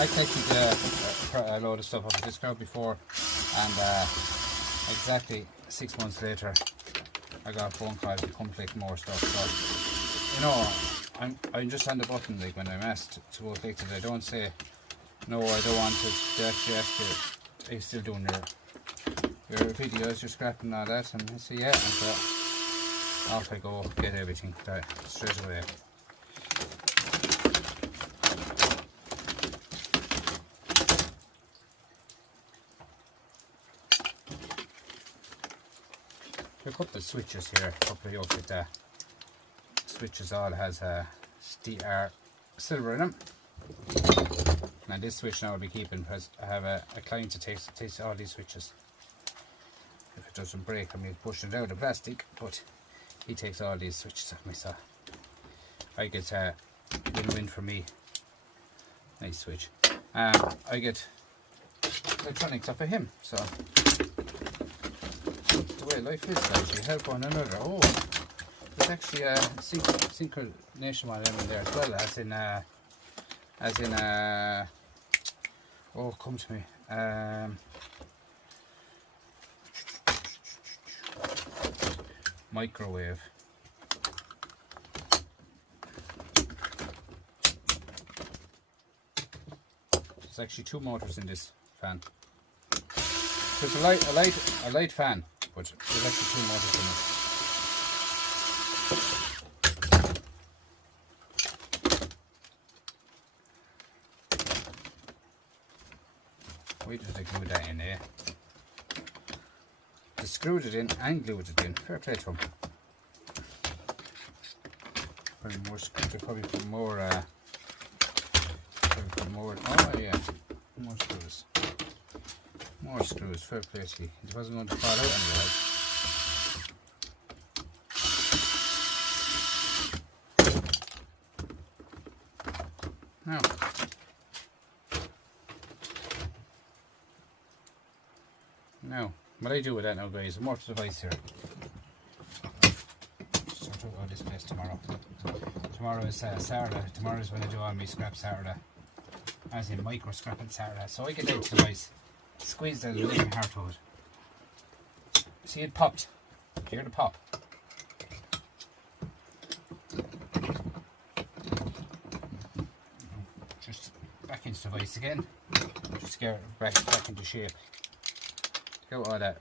I collected a load of stuff off of this crowd before, and exactly 6 months later, I got a phone call to come collect more stuff. So, you know, I'm just on the button, like when I'm asked to go collect it. I don't say no, I don't want it. They actually ask you, are you still doing your videos, your scrapping and all that? And I say yeah, and so off I go, get everything straight away. A couple of switches here, a couple of yoke with switches all has DR silver in them. Now this switch now I'll be keeping because I have a client to taste all these switches. If it doesn't break, I'm pushing it out of plastic, but he takes all these switches off me, so I get win-win for me. Nice switch. I get electronics off of him, so the way life is, guys, you help one another. Oh, there's actually a synchronation one in there as well, as in oh, come to me, microwave. There's actually 2 motors in this fan. So it's a light fan, but there's actually 2 motors in it. Why did I glue that in there? They screwed it in and glued it in. Fair play to them. Probably put more, oh yeah, more screws. More screws, fair play to you. It wasn't going to fall out anyway. Now, what I do with that now, guys, a motor device here. Sort out this place tomorrow. Tomorrow is Saturday. Tomorrow is when I do all my scrap Saturday. As in micro scrapping Saturday. So I get this device, squeeze the living heart of it. See, it popped. Hear the pop. Just back into the device again. Just get it back into shape. Look at all that